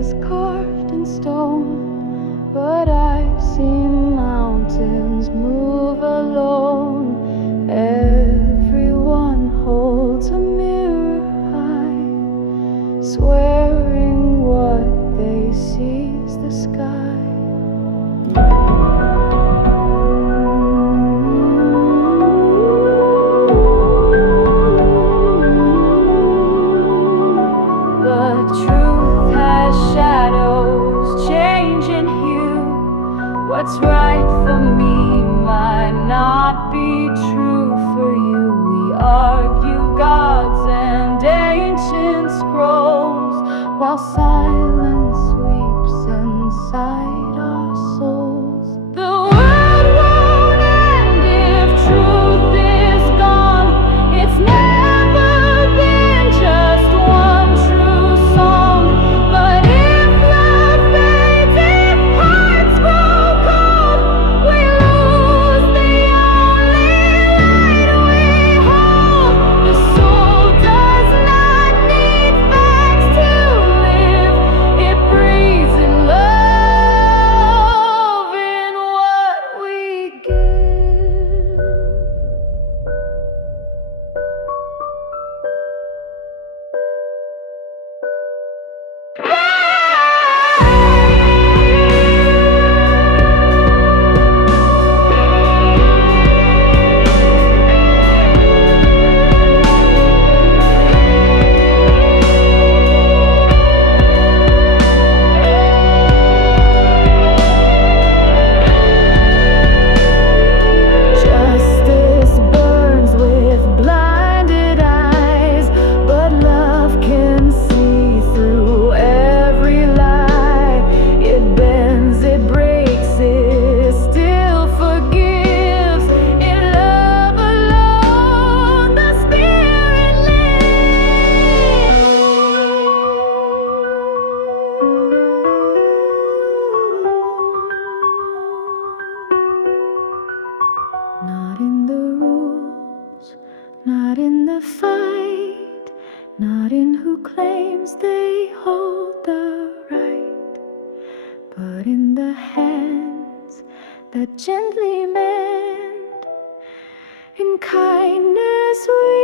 is carved in stone, but I've seen mountains move alone. Everyone holds a mirror high, swearing what they see is the sky. But truth has shadows, changing hue. What's right for me might not be true for you. We argue gods and ancient scrolls, while silence weeps inside our souls. The world won't end if truth is gone. It's never been just one true song. But if love fades, if hearts grow cold, we lose the only light we hold. The soul does not need facts to live. It breathes in love, in what we give. Justice burns with blinded eyes, but love can see through every lie. It bends, it breaks, it still forgives. In love alone, the spirit lives. Not in the rules, not in the fight, not in who claims they hold the right, but in the hands that gently mend. In kindness we